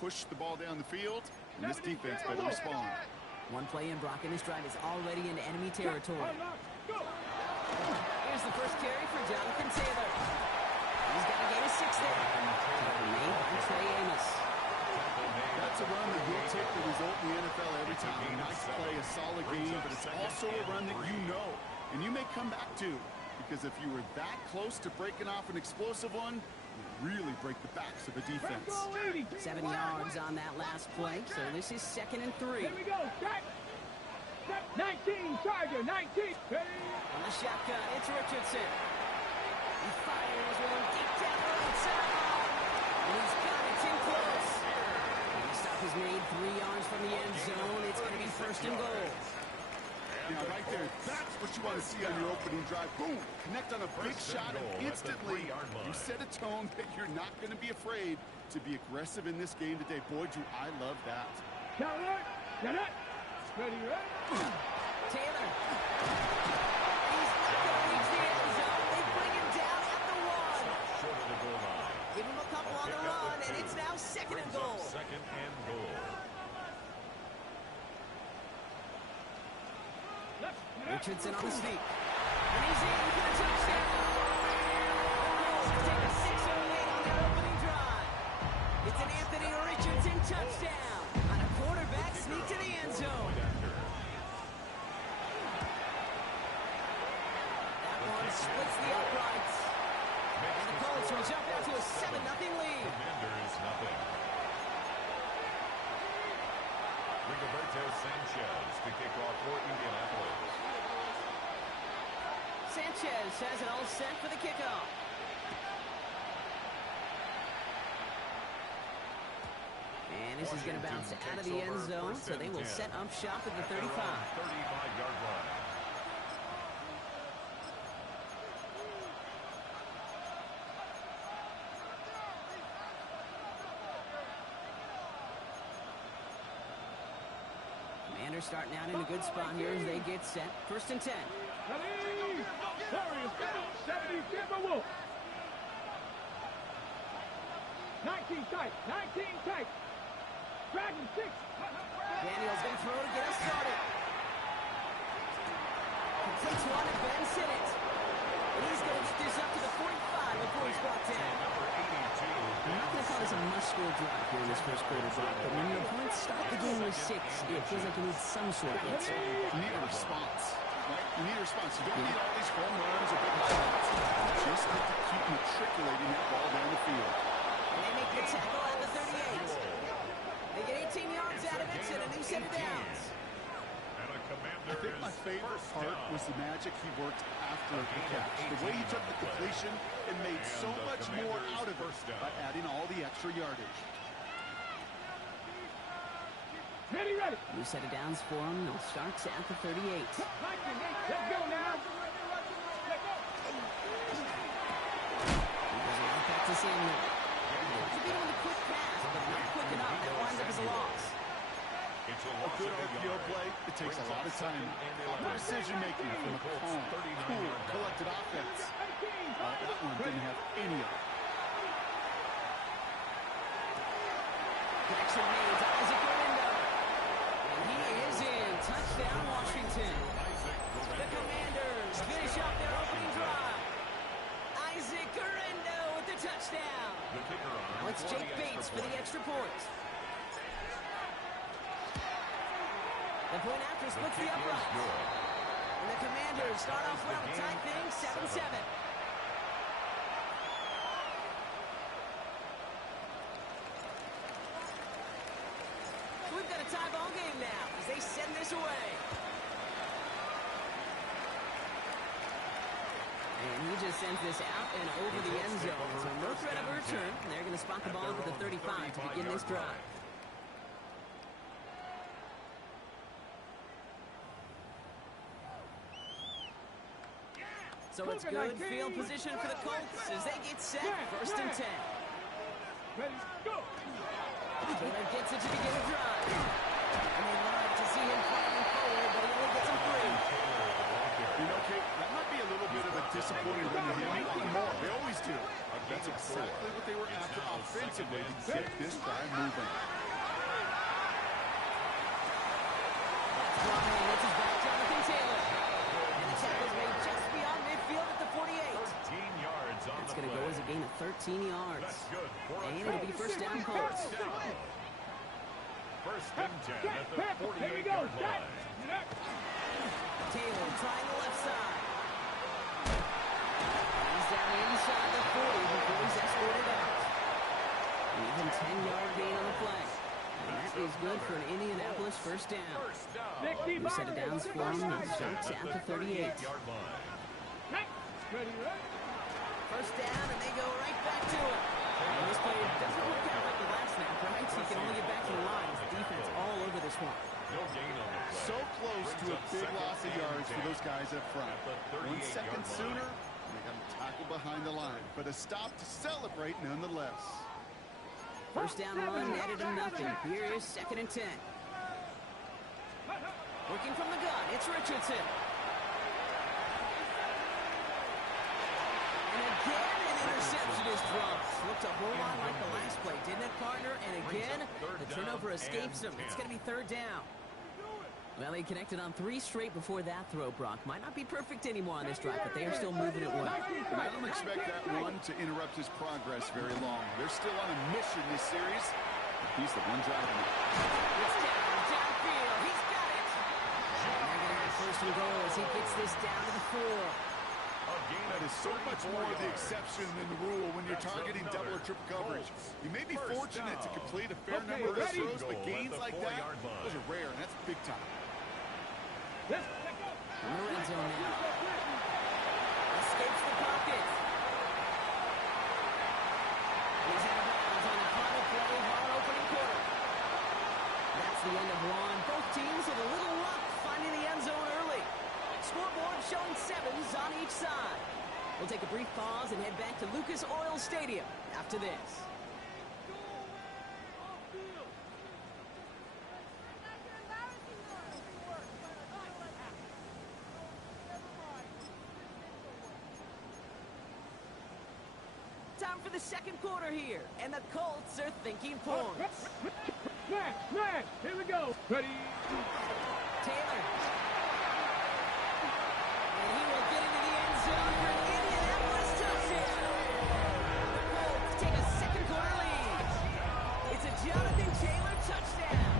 push the ball down the field, and this defense better respond. One play in, Brock, and this drive is already into enemy territory. Here's the first carry for Jonathan Taylor. He's got a gain of 6 there. Made by Trey Amos. That's a run that will take the result in the NFL every time. A nice play, a solid game, but it's also a run that you know, and you may come back to, because if you were that close to breaking off an explosive one, you really break the backs of a defense. 7 yards on that last play, so this is 2nd and 3. Here we go. 19, Charger, 19. On the shotgun, it's Richardson. He fires one deep down the right side. And he's got it in close. And the stop is made 3 yards from the end zone. It's going to be 1st and goal. Now, right there, that's what you want to see on your opening drive. Boom! Connect on a big shot, and instantly you set a tone that you're not going to be afraid to be aggressive in this game today. Boy, do I love that. Taylor, get it. Ready, ready. Taylor. He's not going to reach the end zone. They bring him down at the 1. Short of the goal line. Give him a couple on the run, and it's now 2nd and goal. 2nd and goal. Richardson on the sneak. And he's in for the touchdown. The Bills take a 6-0 lead on their opening drive. It's an Anthony Richardson touchdown on a quarterback sneak to the end zone. That one splits the uprights. And the Colts will jump out to a 7-0 lead. Commanders nothing. Rigoberto Sanchez to kick off for Indianapolis. Sanchez has it all set for the kickoff. And this is going to bounce out of the end zone, so they will set up shop at the 35. 35-yard line. Commanders starting out in a good spot here as they get set. 1st and 10. Ready. Warriors, 70, Timber Wolf. 19 tight, 19 tight. Dragon 6. Daniel's going to throw to get us started. Completes one and Ben Simmons. And he's going to get this up to the 45 before he's brought down. I'm not going to call this a must-score drive here in this first quarter, Brock, but when your opponents start the game with 6, it feels like you need some sort of answer. You need a response. Right? You need a response. You don't need all these home runs or big shots. You just need to keep matriculating that ball down the field. And they make the tackle at the 38. They get 18 yards out of it and a new set of downs. I think my favorite part was the magic he worked after the catch. The way he took the completion and made so much more out of it by adding all the extra yardage. Ready, ready. New set of downs for him. They'll start at the 38. Let's go now. He goes right back to Samuel. He's a bit on the quick pass, but not quick enough. That winds up as a loss. A good RPO play, it takes a lot of time. Decision-making from a calm, cool, collected offense. That one didn't have any of it. Connection made to Isaac Guerrero. And he is in. Touchdown, Washington. The Commanders finish off their opening drive. Isaac Guerrero with the touchdown. Now it's Jake Bates for the extra point. The point after splits the uprights. And the Commanders start off well to tie things 7-7. So we've got a tie ball game now as they send this away. And he just sends this out and over the end zone. So no threat of a return. They're going to spot the ball at the 35 to begin this drive. So it's good field position for the Colts as they get set. 1st and 10. Ready, go. Taylor gets it to begin the drive. And they love to see him fighting forward, but he only gets him free. You know, Kate, that might be a little bit of a disappointing run to him. They need more. They always do. That's exactly what they were after offensively to get this drive moving. 14 yards. That's good for a And it'll be first down Colts. First and 10 at the Here we 48-yard go. line. Taylor trying the left side. He's down inside the 40 before he's escorted out. An even 10-yard gain on the play. And that is good for an Indianapolis first down. First down. We set it down for him. He starts at the 38. 38-yard line. Ready, ready. First down, and they go right back to it. And this play doesn't work out like the last snap, right? So he can only get back to the line. The defense all over this one. No gain on the play. So close to a big loss of yards for those guys up front. At the 1 second 38-yard line. sooner, and they got him tackled behind the line. But a stop to celebrate nonetheless. First down run, netted him nothing. Here is second and 10. Working from the gun, it's Richardson. And again, an interception is dropped. Looked a whole lot like the last play, didn't it, partner? And again, the turnover escapes him. It's going to be third down. Well, they connected on 3 straight before that throw, Brock. Might not be perfect anymore on this drive, but they are still moving it well. I don't expect that one to interrupt his progress very long. They're still on a mission this series. He's the one driving it. It's downfield. He's got it. And they're going to have first and goal as he gets this down to the 4. That is so much more the exception than the rule when you're targeting double or triple coverage. You may be fortunate to complete a fair number of those throws, but gains like that, those are rare, and that's big time. Let's In the red zone now. Escapes the pocket. He's out of bounds on the final play of our opening quarter. That's the end of one. Both teams had a little luck finding the end zone early. Scoreboard showing 7s on each side. We'll take a brief pause and head back to Lucas Oil Stadium after this. Time for the second quarter here, and the Colts are thinking points. Smash. Here we go. Ready. Taylor. And he will get into the end zone for an Indianapolis touchdown. The Colts take a second quarter lead. It's a Jonathan Taylor touchdown.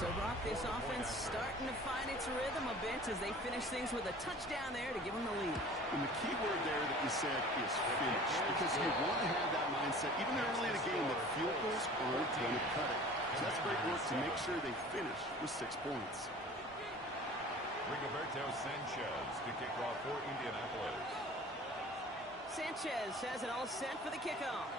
So, Brock, this offense starting to find its rhythm a bit as they finish things with a touchdown there to give them the lead. And the key word there that you said is finish, because you want to have that mindset, even early in the game, that field goals aren't going to cut it. So that's great work to make sure they finish with 6 points. Rigoberto Sanchez to kick off for Indianapolis. Sanchez has it all set for the kickoff.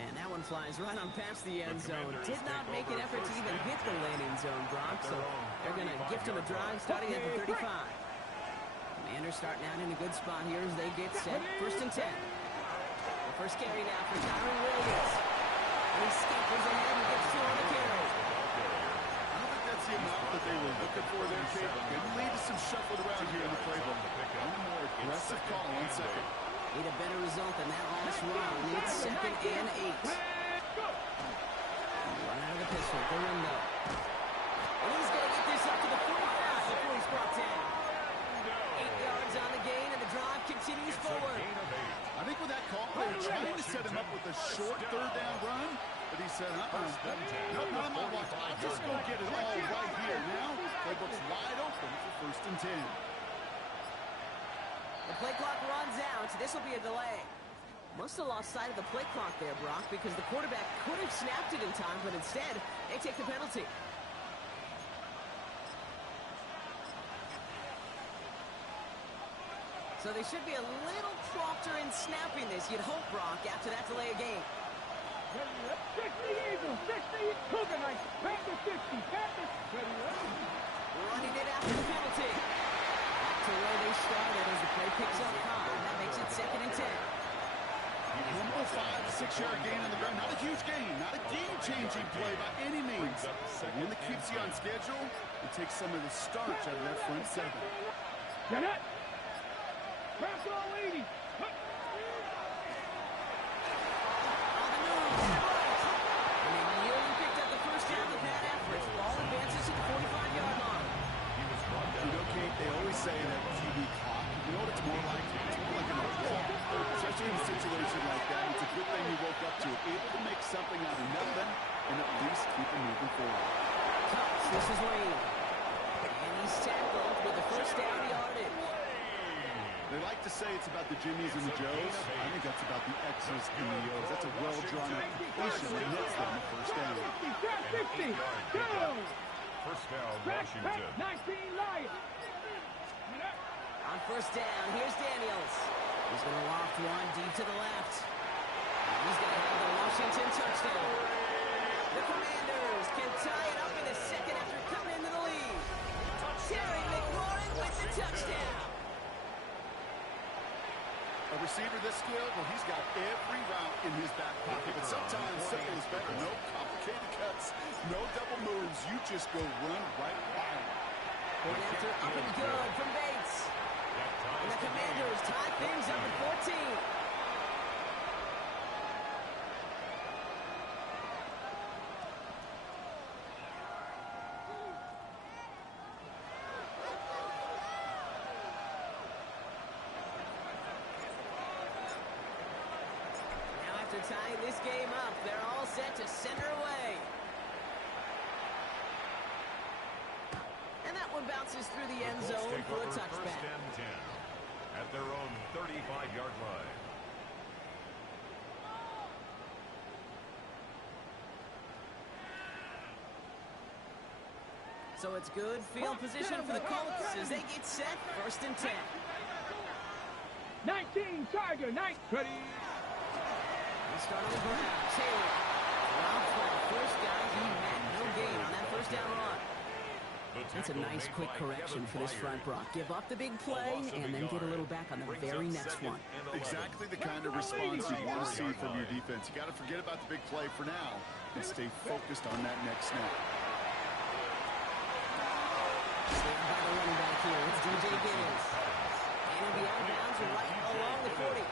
And that one flies right on past the end zone. Did not make an effort to even hit the landing zone, Brock. So they're going to gift him a drive starting at the 35. Commanders starting out in a good spot here as they get set. First and 10. The first carry now for Tyron Williams. And he scampers ahead and gets 2 on the carry. I don't think that's the amount that they were looking for there, Kate. Going to lead to some shuffled around here in the playbook. One more aggressive call on second. Need a better result than that last run. It's second and 8. Run out of the pistol, Galindo. And he's going to get this up to the 45 before he's brought down. 8 yards on the gain, and the drive continues forward. I think with that call, they were trying to set him up with a short third down run, but he said, nope, not on my watch. I'll just go get it all right here. Now, playbook's wide open for first and 10. The play clock runs out. This will be a delay. Must have lost sight of the play clock there, Brock, because the quarterback could have snapped it in time, but instead, they take the penalty. So they should be a little prompter in snapping this, you'd hope, Brock, after that delay of game. 60 Eagles. 60 Cougar Knights. Panther 50. Panthers. Ready. Running it after the penalty. Back to where they started as the play picks up high. That makes it second and 10. Humble 5 to 6 yard gain on the ground. Not a huge gain. Not a game-changing play by any means. But one that keeps you on schedule and takes some of the starch out of that front 7. Get it. Press all 80. They It's more like an wall. Especially in a situation like that, it's a good thing you woke up to it. Able to make something out of nothing and at least keep it moving forward. This is Reed. And he's tackled with the first down yardage. They like to say it's about the Jimmies and the Joes. I think that's about the X's and the O's. That's a well-drawn-up completion that nets them the first down. 50, go! First down, Back, Washington. 19 Lions. On first down, here's Daniels. He's going to loft one deep to the left. And he's going to have the Washington touchdown. The Commanders can tie it up in a second after coming into the lead. Terry McLaurin with the touchdown. A receiver this skilled, well, he's got every route in his back pocket. But sometimes simple is better. No complicated cuts, no double moves. You just go run right by him. Going after up and good from Bates. And the Commanders tie things up at 14. After tying this game up, they're all set to center away. And that one bounces through the end zone for a touchback. First and 10 at their own 35-yard line. So it's good field position for the Colts as they get set. First and 10. 19 Charger, 9. Ready. They start on the ground. Taylor. Dropped by the first guy he met. No gain on that first down run. That's a nice quick correction for this front, Brock. Give up the big play and then get a little back on the very next one. Exactly the kind of response you want to see from your defense. You got to forget about the big play for now and stay focused on that next snap. Saved by the running back here. It's DJ Gibbs. And he'll be out of bounds right along the 40.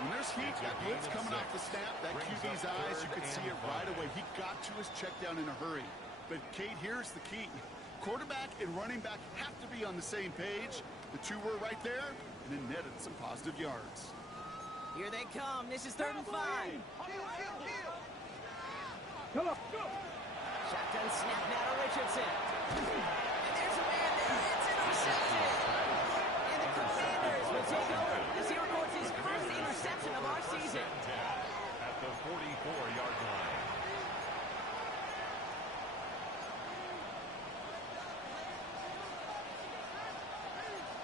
When there's heat, that blitz coming off the snap, that QB's eyes, you could see it right away. He got to his check down in a hurry. But, Kate, here's the key. Quarterback and running back have to be on the same page. The two were right there, and it netted some positive yards. Here they come. This is 3rd and 5. Come on, go. Shotgun snap now to Richardson. And there's a man there. It's an interception. And the Commanders will take over as he records his first interception of our season. At the 44-yard line.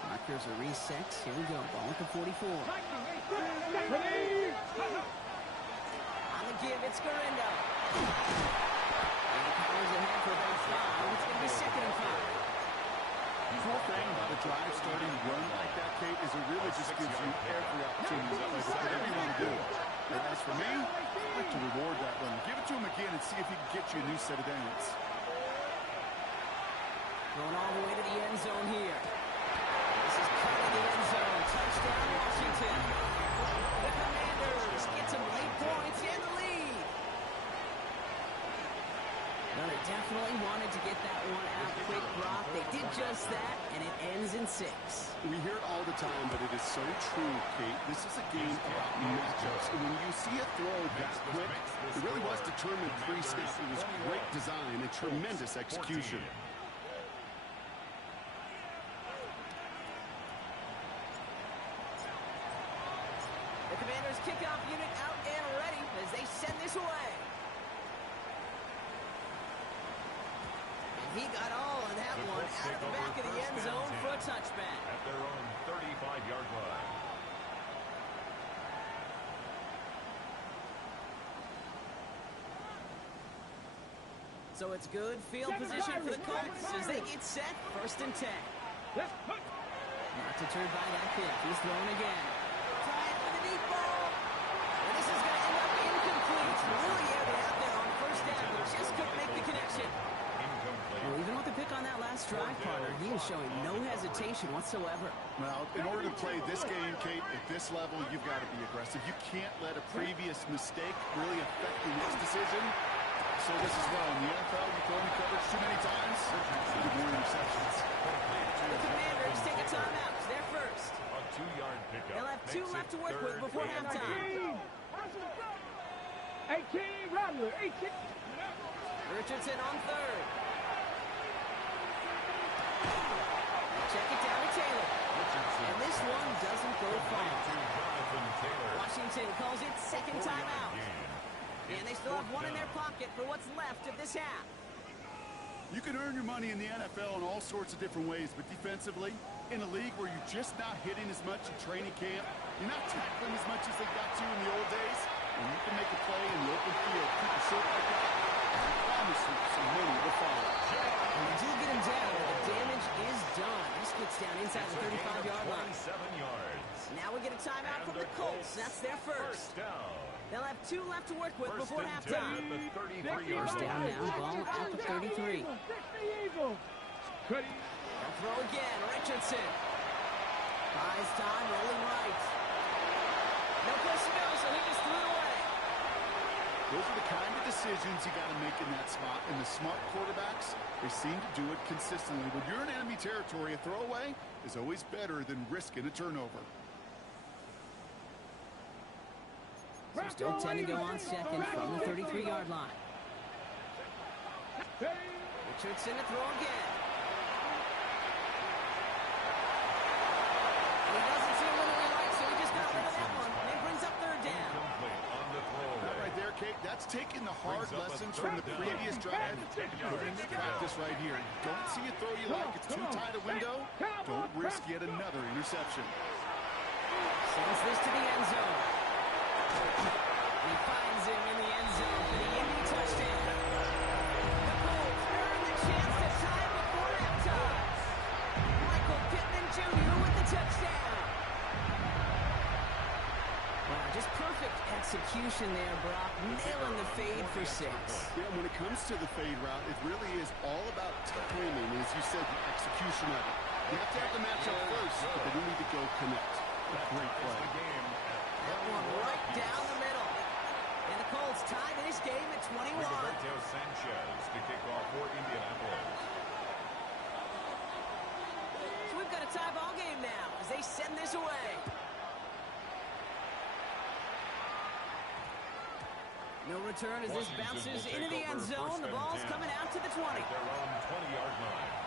Markers are reset. Here we go. Ball at the 44. Ready. On the give, it's Garindo. And he powers ahead for about 5. It's going to be 2nd and 5. The whole thing about a drive starting to run like that, Kate, is it really just gives you every opportunity to play whatever you want to do. And as for me, I like to reward that run. Give it to him again and see if he can get you a new set of downs. Going all the way to the end zone here. This is cut in the end zone. Touchdown, Washington. The Commanders get some late points in the lead. Well, they definitely wanted to get that one out quick, Brock. They did just that, and it ends in 6. We hear it all the time, but it is so true, Kate. This is a game about matchups. And when you see a throw that quick, it really was determined pre-snap. It was great design and tremendous execution. The Commanders kickoff unit out and ready as they send this away. And he got all on that one out of the back of the end zone for a touchback. At their own 35-yard line. So it's good field position for the Colts as they get set. 1st and 10. Not deterred by that kick. He's throwing again. Trying for the deep ball. And this is going to end up incomplete. Really aired it out there on 1st down, but just couldn't make the connection. Well, even with the pick on that last drive, partner, he is showing no hesitation whatsoever. Well, in order to play this game, Kate, at this level, you've got to be aggressive. You can't let a previous mistake really affect the next decision. So this as well. In the NFL, you throw in coverage too many times, you get more interceptions. The Commanders take a timeout. They're first. A 2 2 left to work with before halftime. 18, Rattler, 18. Richardson on third. Check it down to Taylor. And this one doesn't go far. Washington calls it second timeout. And they still have one in their pocket for what's left of this half. You can earn your money in the NFL in all sorts of different ways, but defensively, in a league where you're just not hitting as much in training camp, you're not tackling as much as they got to in the old days, and you can make a play in the open field, keep it short like that, I promise you some money will follow. When you do get him down, the damage is done. This gets down inside the 35-yard line. 27 yards. Now we get a timeout from the Colts. That's their first. They'll have 2 left to work with before halftime. First down now, ball at the 33. They'll throw again, Richardson. Buys time, rolling right. No place to go, so he just threw it away. Those are the kind of decisions you got to make in that spot. And the smart quarterbacks, they seem to do it consistently. When you're in enemy territory, a throwaway is always better than risking a turnover. So still 10 to go on second from the 33-yard line. Richardson to throw again. And he doesn't see what he likes, so he just got rid of that one. And it brings up third down. That right there, Kate, that's taking the hard lessons from the previous drive and putting into practice right here. Don't see a throw you like, it's too tight a window. Don't risk yet another interception. Sends this to the end zone. He finds him in the end zone for the Indy touchdown. The Colts earn the chance to tie before halftime. Michael Pittman Jr. with the touchdown. Wow, just perfect execution there, Brock. Nailing the fade for 6. Yeah, when it comes to the fade route, it really is all about timing, as you said, the execution of it. You have to have the matchup first, but then you need to go connect. A great play. That one right down the middle. And the Colts tie this game at 21. Roberto Sanchez to kick off for Indianapolis. So we've got a tie ball game now as they send this away. No return as this bounces into the end zone. The ball's coming out to the 20. At their own 20-yard line.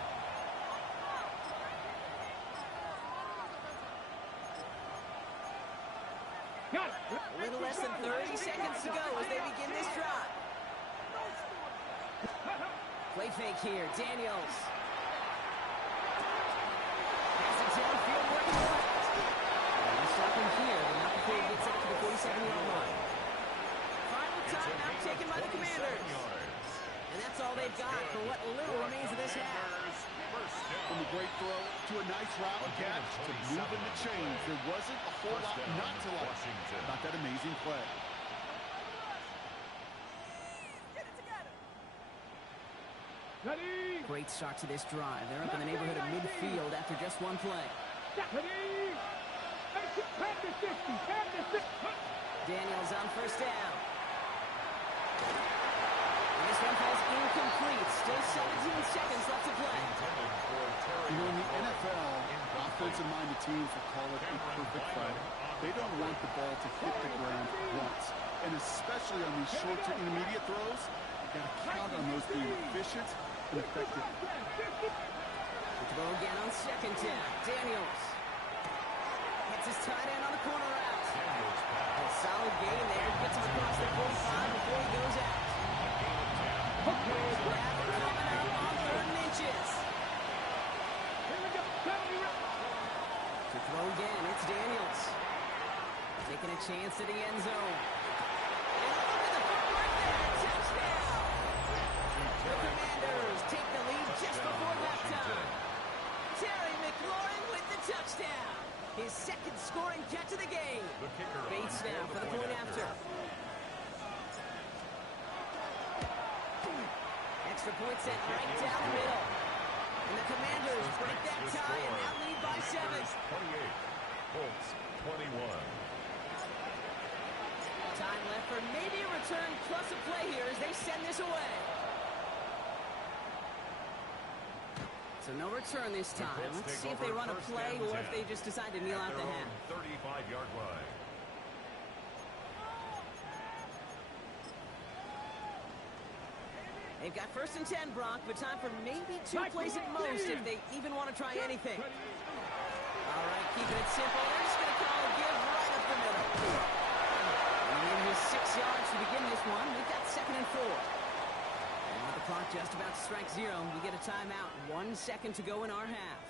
A little less than 30 seconds to go as they begin this drive. Play fake here, Daniels. Pass it downfield, working left. They'll stop him here, but not before he gets out to the 47-yard line. Final timeout taken by the Commanders. And that's all they've got for what little remains of this half. From a great throw to a nice route and catch to moving the chains. There wasn't a whole lot not to like about that amazing play. Great start to this drive. They're up in the neighborhood of midfield after just one play. Daniels on first down. And this one falls incomplete. Still 17 seconds left to play. You know, in the NFL, offensive-minded teams will call it a perfect play. They don't want the ball to hit the ground once. And especially on these short to intermediate throws, you got to count on those being efficient and effective. The throw again on second down. Daniels hits his tight end on the corner route. A solid gain there. Gets him across the 45 before he goes out. Grab it coming out on 3rd and inches. To throw again, it's Daniels. Taking a chance to the end zone. And over the foot right there, touchdown! The Commanders take the lead just before halftime. Terry McLaurin with the touchdown. His second scoring catch of the game. Bates now for the point after. Extra point set right down the middle. And the Commanders break that tie and now lead by 7. 28, Colts 21. Time left for maybe a return plus a play here as they send this away. So So no return this time. Let's see if they run a play or if they just decide to kneel out the half. 35-yard line. They've got 1st and 10, Brock, but time for maybe 2 plays at most if they even want to try anything. All right, keeping it simple. They're just going to call a give right up the middle. And in his 6 yards to begin this one, we've got 2nd and 4. And with the clock just about to strike 0, we get a timeout. 1 second to go in our half.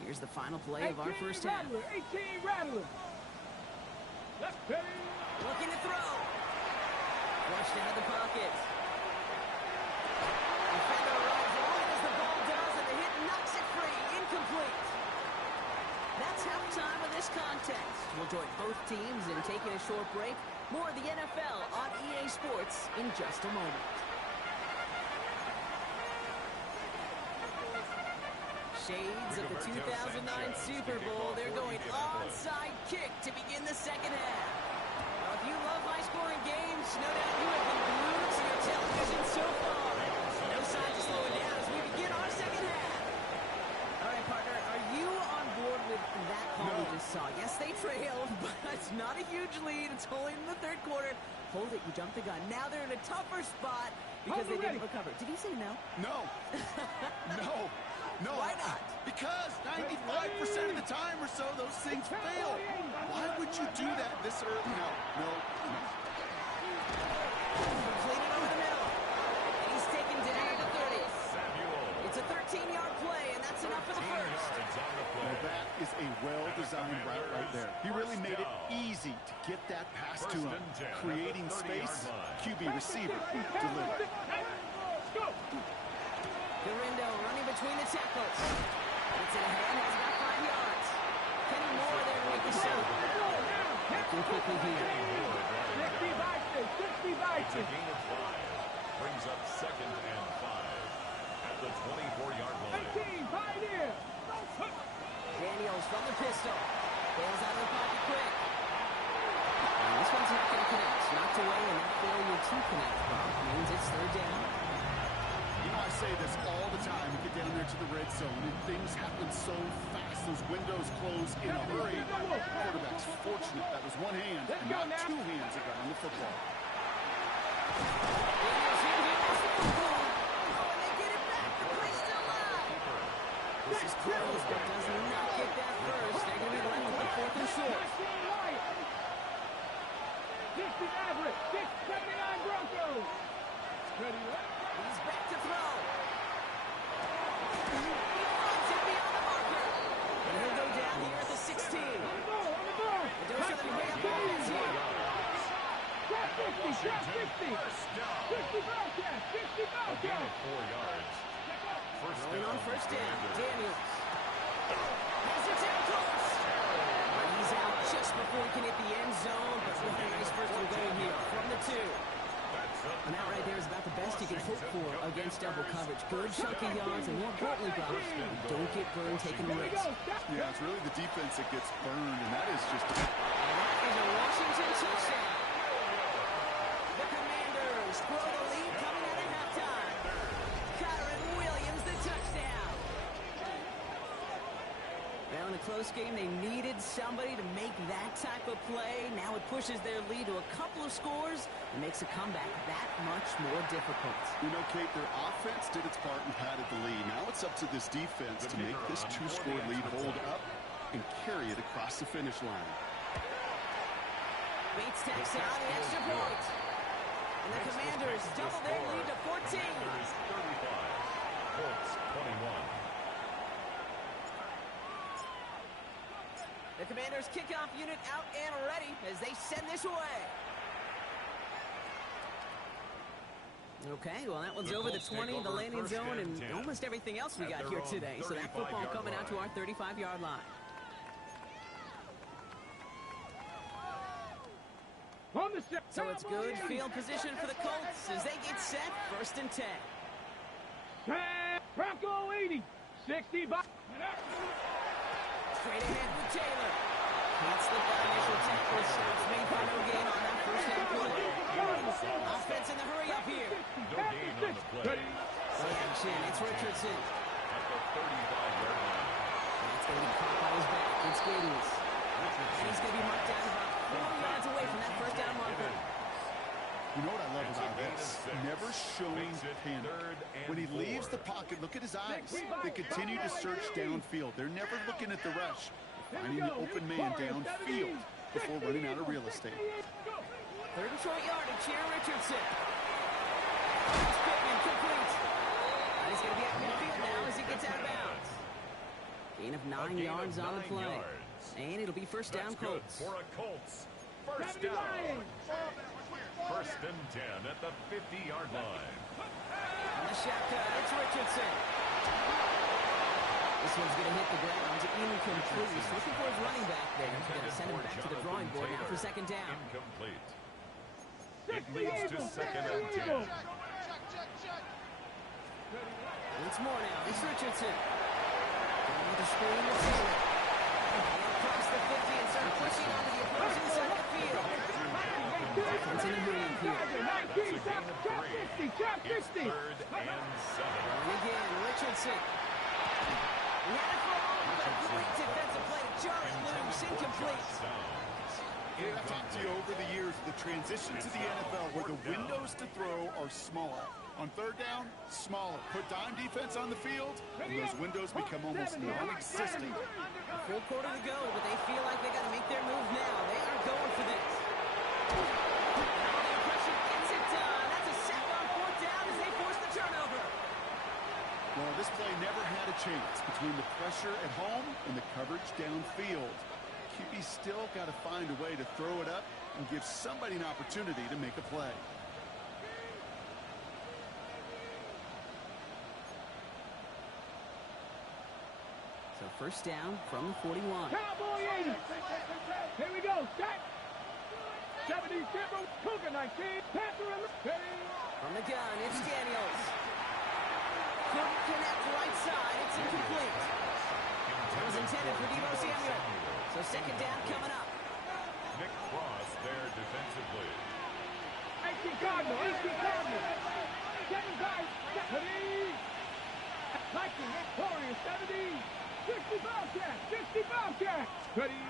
Here's the final play of our first half. 18 Rattler. Let's play. Looking to throw. Flushed out of the pocket. Defender arrives right as the ball does, and the hit knocks it free. Incomplete. That's halftime of this contest. We'll join both teams in taking a short break. More of the NFL on EA Sports in just a moment. Shades of the 2009 Super Bowl. They're going onside kick to begin the second half. Well, if you love high-scoring games, no doubt you have been glued to your television so far. No sign to slow it down as we begin our second half. All right, partner, are you on board with that call we just saw? Yes, they trailed, but it's not a huge lead. It's only in the 3rd quarter. Hold it, you jumped the gun. Now they're in a tougher spot because they didn't recover. Did he say no? No. No. No. Why not? Because 95% of the time or so, those things fail. Why would you do that this early? No. Completed over the middle. And he's taken down at the 30. It's a 13-yard play, and that's enough for the first. Well, that is a well-designed route right there. He really made it easy to get that pass to him. Creating space, QB receiver delivered. Garindo running between the tackles. It's in a hand, has about 5 yards. Kenny Moore there to make the save. Working quickly here. 60 Vikings, 60 Vikings. Gain of 5. Brings up 2nd and 5 at the 24-yard line. 18, Pioneer. Daniels from the pistol. Bails out of the pocket quick. And this one's not going to connect. Knocked away, and that failure to connect, Bob, means it's 3rd down. You know, I say this all the time. You get down there to the red zone, and things happen so fast. Those windows close in a hurry. Quarterback's fortunate that was one hand and not 2 hands that got on the football. Daniels in here has the football. Oh, and they get it back. The play's still live. This is close, but does not get that first. They're going to be left with the 4th and short. 60 Everett, 679 Broncos. Ready, He's back to throw. He runs it beyond the marker. And he'll go down here at the 16. on the ball. The Dozer going to bring up offense here. Drop 60, drop 60. 60 Bobcats, 60 A gain Bobcats. of 4 yards. Rolling on 1st down. Daniels. Has it down close. But he's out just before he can hit the end zone. But what a nice first one going here from the 2. And that right there is about the best you can hope for against double coverage. Good chunky yards, and more importantly, Bob, don't get burned taking risks. Yeah, it's really the defense that gets burned, and that is just... And that is a Washington touchdown. The Commanders grow the lead coming out at halftime. Kyron Williams, the touchdown. Well, in a close game, they needed somebody to make that type of play. Now it pushes their lead to a couple of scores and makes a comeback that much more difficult. You know, Kate, their offense did its part and padded the lead. Now it's up to this defense to make this 2-score lead hold up and carry it across the finish line. Bates takes it on the extra point. And the Commanders double their lead to 14. 35. Colts 21. The Commanders kickoff unit out and ready as they send this away. Okay, well, that one's over the 20, the landing zone, and almost everything else we got here today. So that football coming out to our 35-yard line. On the set. So it's good field position for the Colts as they get set, 1st and 10. Bronco 80. 60 by. Straight ahead with Taylor. Can't slip that initial tackle. Stops made by no gain on that first down play. Offense in the hurry up here. No gain on the play. Play action. It's Richardson. At the 35-yard line. And it's going to be caught by his back. It's Giddens. And he's going to be marked down about 4 yards away from that first down marker. You know what I love about this? Never showing panic. When he leaves the pocket, look at his eyes. They continue to search downfield. They're never looking at the rush. They're finding the open man downfield before running out of real estate. 3rd and short yardage here, Richardson. It's Pittman, complete. And he's going to be at midfield now as he gets out of bounds. Gain of 9 yards on the play. And it'll be first down, Colts. For a Colts. First down. 1st and 10 at the 50-yard line. On the shotgun, it's Richardson. This one's going to hit the ground. Incomplete. He's looking for his running back there. He's going to send him back to the drawing board now for 2nd down. Incomplete. It leads to 2nd and 10. Once more now, it's Richardson. Going with the screen with Taylor. And across the 50 and start pushing onto the opposing side of the field. Defense in the hurry here. That's a gain of 3. It's 3rd and 7. And again, Richardson. He had it for a moment, but a great defensive play to jar it loose, incomplete. I've talked to you over the years, the transition to the NFL where the windows to throw are smaller. On 3rd down, smaller. Put dime defense on the field, and those windows become almost non-existent. A full quarter to go, but they feel like they got to make their move now. They are going for this. The pressure gets it done. That's a sack on 4th down as they force the turnover. Well, this play never had a chance between the pressure at home and the coverage downfield. QB still got to find a way to throw it up and give somebody an opportunity to make a play. So 1st down from 41. Cowboy 80. Here we go. Set. 70 Timber. Cougar 19. Panther in the From the gun, it's Daniels. Couldn't connect right side. It's incomplete. That was intended for Deebo Samuel. So 2nd down coming up. Nick Cross there defensively. 18 Cardinal. 18 Cardinal. 7 guys. 70. Viking. Warriors 70. 60 Bobcat. 60 Bobcat. Ready.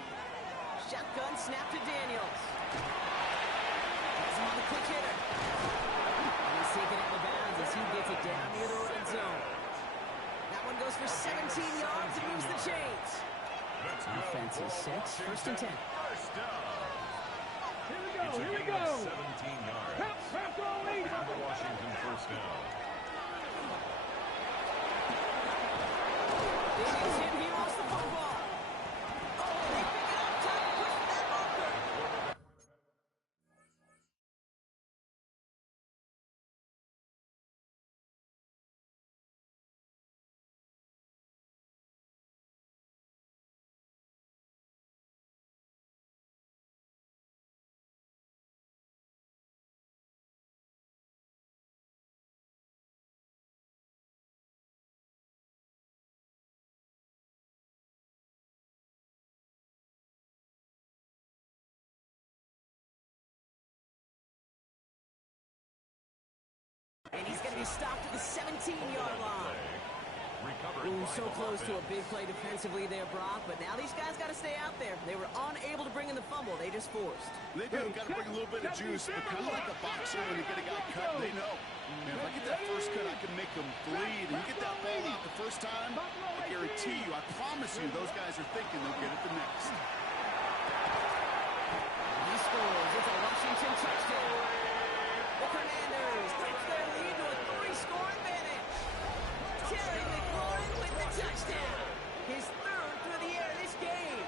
Shotgun snap to Daniels. Has him on the quick hitter. And he's taken out of bounds as he gets it down near the red zone. That one goes for 17 yards and moves the chains. Defense is set. 1st and 10. First down. Here we go. It's a Here we gain go. of 17 yards. Washington first down. Daniels hit. He lost the football. Oh, they pick it up. Time to push that marker. And he's going to be stopped at the 17-yard line. Ooh, so close to a big play defensively there, Brock. But now these guys got to stay out there. They were unable to bring in the fumble. They just forced. They do. Got to bring a little bit of juice. But kind of like a boxer when they get a guy cut, they know. Man, if I get that first cut, I can make them bleed. And you get that ball out the first time, I guarantee you, I promise you, those guys are thinking they'll get it the next. He scores. It's a Washington touchdown. The Commanders clip their lead to a 3-score advantage. Terry McLaurin with the touchdown. His 3rd through the air this game.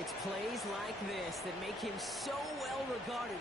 It's plays like this that make him so well regarded.